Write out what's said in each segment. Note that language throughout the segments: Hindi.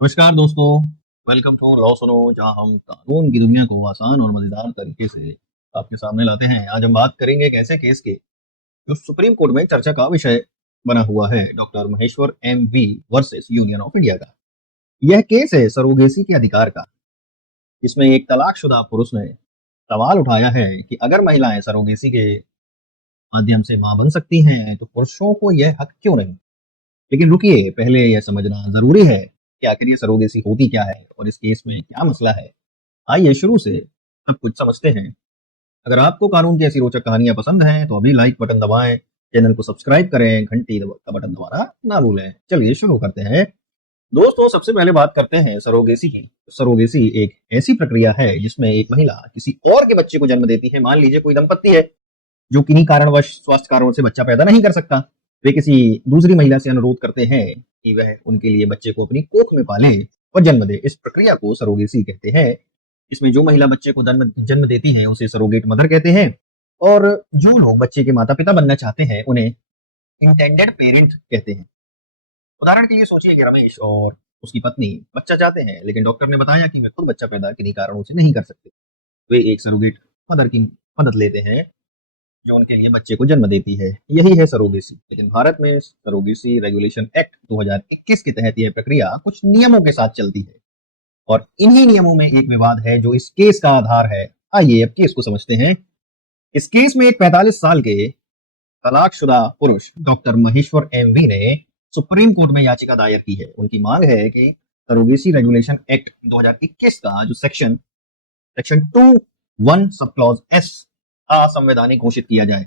नमस्कार दोस्तों। वेलकम टू लॉ सुनो, जहां हम कानून की दुनिया को आसान और मजेदार तरीके से आपके सामने लाते हैं। आज हम बात करेंगे एक ऐसे केस की जो सुप्रीम कोर्ट में चर्चा का विषय बना हुआ है, doctor Maheshwar M V versus union of India का। यह केस है सरोगेसी के अधिकार का, जिसमें एक तलाकशुदा पुरुष ने सवाल उठाया है कि अगर महिलाएं सरोगेसी के माध्यम से मां बन सकती हैं तो पुरुषों को यह हक क्यों नहीं। लेकिन रुकिए, पहले यह समझना जरूरी है कि आखिर ये सरोगेसी होती क्या है और इस केस में क्या मसला है। आइए शुरू से सब कुछ समझते हैं। अगर आपको कानून की ऐसी रोचक कहानियां पसंद हैं तो अभी लाइक बटन दबाएं, चैनल को सब्सक्राइब करें, घंटी का बटन दबाना ना भूलें। चलिए शुरू करते हैं। दोस्तों, सबसे पहले बात करते हैं सरोगेसी की। सरोगेसी एक ऐसी प्रक्रिया है जिसमें एक महिला किसी और के बच्चे को जन्म देती है। मान लीजिए कोई दंपत्ति है जो किन्हीं कारणवश स्वास्थ्य कारणों से बच्चा पैदा नहीं कर सकता। वे किसी दूसरी महिला से अनुरोध करते हैं कि वह उनके लिए बच्चे को अपनी कोख में पाले और जन्म दे। इस प्रक्रिया को सरोगेसी कहते हैं। इसमें जो महिला बच्चे को जन्म देती है उसे सरोगेट मदर कहते हैं, और जो लोग बच्चे के माता पिता बनना चाहते हैं उन्हें इंटेंडेड पेरेंट कहते हैं। उदाहरण के लिए सोचिए कि रमेश और उसकी पत्नी बच्चा चाहते हैं, लेकिन डॉक्टर ने बताया कि वे खुद बच्चा पैदा किन्हीं कारणों से नहीं कर सकते। वे एक सरोगेट मदर की मदद लेते हैं जो उनके लिए बच्चे को जन्म देती है। यही है सरोगेसी। लेकिन भारत में सरोगेसी रेगुलेशन एक्ट 2021 के तहत यह प्रक्रिया कुछ नियमों के साथ चलती है, और इन्हीं नियमों में एक विवाद है जो इस केस का आधार है। आइए अब केस को समझते हैं। इस केस में एक 45 साल के तलाकशुदा पुरुष डॉक्टर महेश्वर एम वी ने सुप्रीम कोर्ट में याचिका दायर की है। उनकी मांग है कि सरोगेसी रेगुलेशन एक्ट 2021 का जो सेक्शन 21 सब क्लॉज एस असंवैधानिक घोषित किया जाए।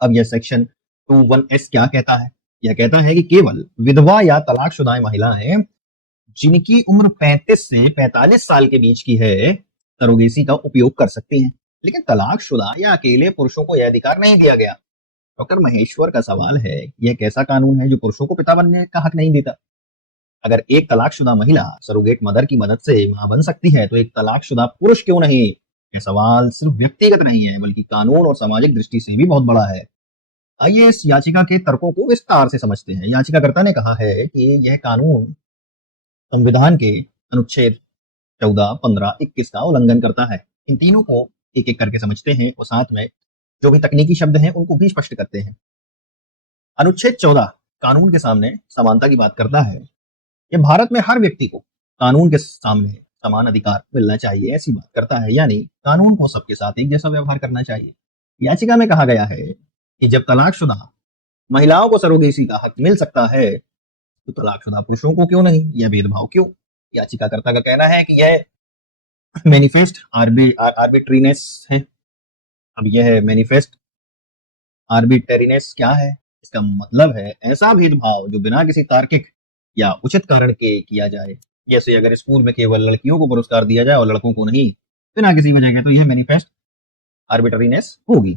अब यह सेक्शन 21S क्या कहता है? यह कहता है कि केवल विधवा या तलाकशुदा महिलाएं जिनकी उम्र 35 से 45 साल के बीच की है सरोगेसी का उपयोग कर सकती हैं। लेकिन तलाकशुदा या अकेले पुरुषों को यह अधिकार नहीं दिया गया। डॉक्टर महेश्वर का सवाल है, यह कैसा कानून है जो पुरुषों को पिता बनने का हक नहीं देता? अगर एक तलाकशुदा महिला सरोगेट मदर की मदद से मां बन सकती है तो एक तलाकशुदा पुरुष क्यों नहीं? यह सवाल सिर्फ व्यक्तिगत नहीं है बल्कि कानून और सामाजिक दृष्टि से भी बहुत बड़ा है। आइए इस याचिका के तर्कों को विस्तार से समझते हैं। याचिकाकर्ता ने कहा है कि यह कानून संविधान के अनुच्छेद 14, 15, 21 का उल्लंघन करता है। इन तीनों को एक एक करके समझते हैं और साथ में जो भी तकनीकी शब्द हैं उनको भी स्पष्ट करते हैं। अनुच्छेद 14 कानून के सामने समानता की बात करता है। ये भारत में हर व्यक्ति को कानून के सामने समान अधिकार मिलना चाहिए, ऐसी बात करता है। यानी कानून को सबके साथ एक जैसा व्यवहार करना चाहिए। याचिका में कहा गया है कि जब तलाकशुदा महिलाओं को सरोगेसी का हक मिल सकता है तो तलाकशुदा पुरुषों को क्यों नहीं? यह भेदभाव क्यों? याचिकाकर्ता का कहना है कि यह मैनिफेस्ट आर्बिट्रीनेस है। अब यह मैनिफेस्ट आर्बिट्रेरीनेस क्या है? इसका मतलब है ऐसा भेदभाव जो बिना किसी तार्किक या उचित कारण के किया जाए। जैसे अगर स्कूल में केवल लड़कियों को पुरस्कार दिया जाए और लड़कों को नहीं, बिना किसी वजह के, तो यह मैनिफेस्ट आर्बिट्रीनेस होगी।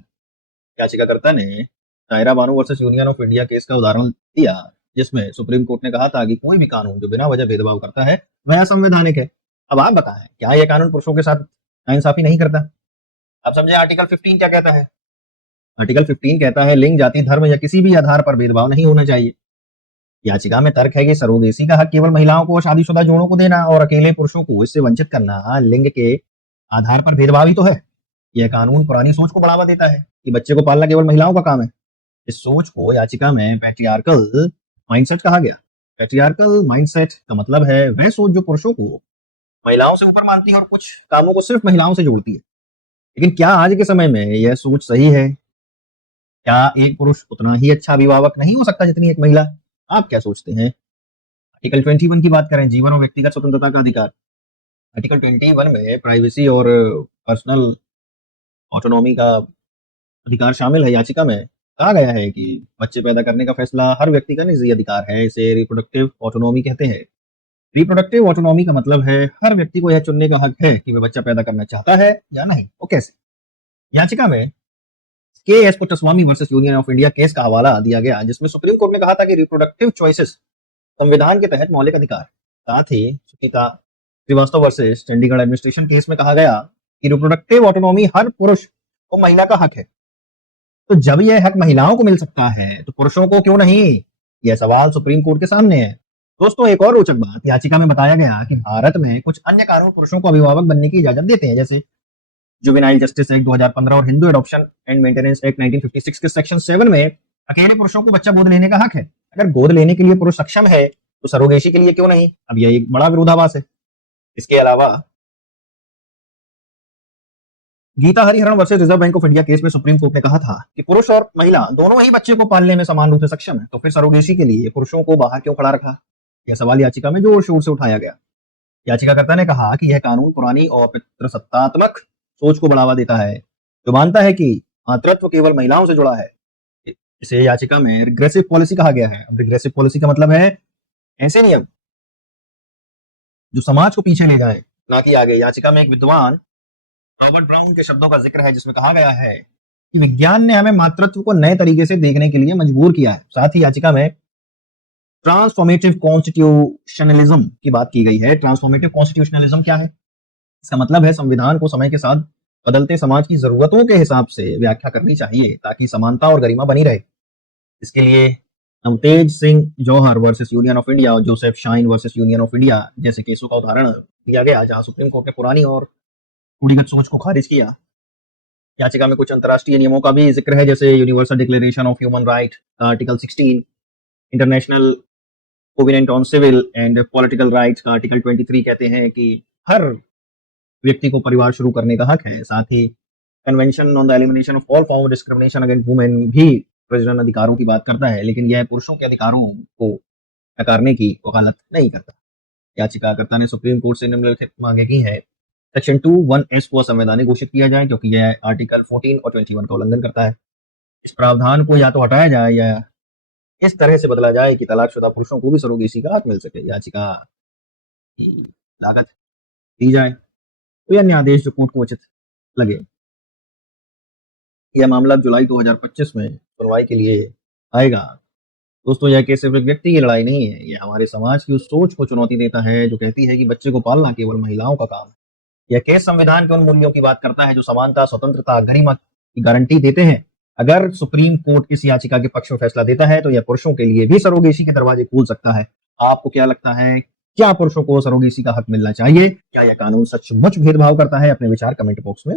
याचिकाकर्ता ने Naira Bano versus union of India case का उदाहरण दिया, जिसमें सुप्रीम कोर्ट ने कहा था कि कोई भी कानून जो बिना वजह भेदभाव करता है वह असंवैधानिक है। अब आप बताएं, क्या यह कानून पुरुषों के साथ नाइंसाफी नहीं करता? आप समझे आर्टिकल 15 क्या कहता है? आर्टिकल 15 कहता है लिंग, जाति, धर्म या किसी भी आधार पर भेदभाव नहीं होना चाहिए। याचिका में तर्क है कि सरोगेसी का हक केवल महिलाओं को, शादीशुदा जोड़ों को देना और अकेले पुरुषों को इससे वंचित करना लिंग के आधार पर भेदभाव ही तो है। यह कानून पुरानी सोच को बढ़ावा देता है कि बच्चे को पालना केवल महिलाओं का काम है। इस सोच को याचिका में पैट्रियार्कल माइंडसेट कहा गया। पैट्रियार्कल माइंडसेट का मतलब है वह सोच जो पुरुषों को महिलाओं से ऊपर मानती है और कुछ कामों को सिर्फ महिलाओं से जोड़ती है। लेकिन क्या आज के समय में यह सोच सही है? क्या एक पुरुष उतना ही अच्छा अभिभावक नहीं हो सकता जितनी एक महिला? आप क्या सोचते हैं? आर्टिकल 21 की बात करें, जीवन और व्यक्तिगत स्वतंत्रता का अधिकार। आर्टिकल 21 में प्राइवेसी और पर्सनल ऑटोनॉमी का अधिकार शामिल है। याचिका में कहा गया है कि बच्चे पैदा करने का फैसला हर व्यक्ति का निजी अधिकार है। इसे रिप्रोडक्टिव ऑटोनॉमी कहते हैं। रिप्रोडक्टिव ऑटोनॉमी का मतलब है हर व्यक्ति को यह चुनने का हक है कि वह बच्चा पैदा करना चाहता है या नहीं, वो कैसे। याचिका में के S Puttaswamy versus union of India case का हवाला दिया गया, जिसमें सुप्रीम कोर्ट ने कहा था कि रिप्रोडक्टिव चॉइसेस संविधान के तहत मौलिक अधिकार। साथ ही Sunita Srivastava versus Chandigarh administration case में कहा गया कि रिप्रोडक्टिव ऑटोनॉमी हर पुरुष और महिला का हक है। तो जब यह हक महिलाओं को मिल सकता है तो पुरुषों को क्यों नहीं? यह सवाल सुप्रीम कोर्ट के सामने है। दोस्तों एक और रोचक बात, याचिका में बताया गया कि भारत में कुछ अन्य कानून पुरुषों को अभिभावक बनने की इजाजत देते हैं, जैसे जुवेनाइल जस्टिस एक्ट 2015 और Hindu adoption and maintenance act 1956 के सेक्शन 7 में अकेले पुरुषों को बच्चा गोद लेने का हक है। अगर गोद लेने के लिए पुरुष सक्षम है तो सरोगेसी के लिए क्यों नहीं? अब यह एक बड़ा विरोधाभास है। इसके अलावा Geeta Hariharan versus Reserve Bank of India case में सुप्रीम कोर्ट ने कहा था कि पुरुष और महिला दोनों ही बच्चे को पालने में समान रूप से सक्षम है, तो फिर सरोगेसी के लिए पुरुषों को बाहर क्यों खड़ा रखा? यह सवाल याचिका में जोर शोर से उठाया गया। याचिकाकर्ता ने कहा कि यह कानून पुरानी और पितृसत्तात्मक सोच को बढ़ावा देता है, जो मानता है कि मातृत्व केवल महिलाओं से जुड़ा है। इसे याचिका में रिग्रेसिव पॉलिसी कहा गया है। अब रिग्रेसिव पॉलिसी का मतलब है ऐसे नियम जो समाज को पीछे ले जाए, ना कि आगे। याचिका में एक विद्वान रॉबर्ट ब्राउन के शब्दों का जिक्र है, जिसमें कहा गया है कि विज्ञान ने हमें मातृत्व को नए तरीके से देखने के लिए मजबूर किया है। साथ ही याचिका में ट्रांसफॉर्मेटिव कॉन्स्टिट्यूशनलिज्म की बात की गई है। ट्रांसफॉर्मेटिव कॉन्स्टिट्यूशनलिज्म क्या है? इसका मतलब है संविधान को समय के साथ बदलते समाज की जरूरतों के हिसाब से व्याख्या करनी चाहिए, ताकि समानता और गरिमा बनी रहे। इसके लिए नवतेज सिंह जौहर वर्सेस यूनियन ऑफ इंडिया और Joseph shine versus union of India जैसे केसों का उदाहरण दिया गया, जहां सुप्रीम कोर्ट ने पुरानी और रूढ़िगत सोच को खारिज किया। याचिका में कुछ अंतर्राष्ट्रीय नियमों का भी जिक्र है, जैसे universal declaration of human right article 16, international covenant on civil and political rights का आर्टिकल 23 कहते हैं कि हर व्यक्ति को परिवार शुरू करने का हक है। साथ ही convention on the elimination of all form of discrimination against women भी प्रजनन अधिकारों की बात करता है, लेकिन यह पुरुषों के अधिकारों को नकारने की वकालत नहीं करता। याचिकाकर्ता ने सुप्रीम कोर्ट से निम्नलिखित मांगे की है। सेक्शन 21S को असंवैधानिक घोषित किया जाए, क्योंकि यह आर्टिकल 14 और 21 का उल्लंघन करता है। इस प्रावधान को या तो हटाया जाए या इस तरह से बदला जाए कि तलाकशुदा पुरुषों को भी सरोगेसी का हक मिल सके। याचिका की लागत दी जाए, कोई अन्य आदेश जो कोर्ट को उचित लगे। यह मामला जुलाई 2025 में सुनवाई के लिए आएगा। दोस्तों यह केस सिर्फ एक व्यक्ति की लड़ाई नहीं है, यह हमारे समाज की उस सोच को चुनौती देता है जो कहती है कि बच्चे को पालना केवल महिलाओं का काम है। यह केस संविधान के उन मूल्यों की बात करता है जो समानता, स्वतंत्रता, गरिमा की गारंटी देते हैं। अगर सुप्रीम कोर्ट इस याचिका के पक्ष में फैसला देता है तो यह पुरुषों के लिए भी सरोगेसी के दरवाजे खोल सकता है। आपको क्या लगता है, क्या पुरुषों को सरोगेसी का हक मिलना चाहिए? क्या यह कानून सचमुच भेदभाव करता है? अपने विचार कमेंट बॉक्स में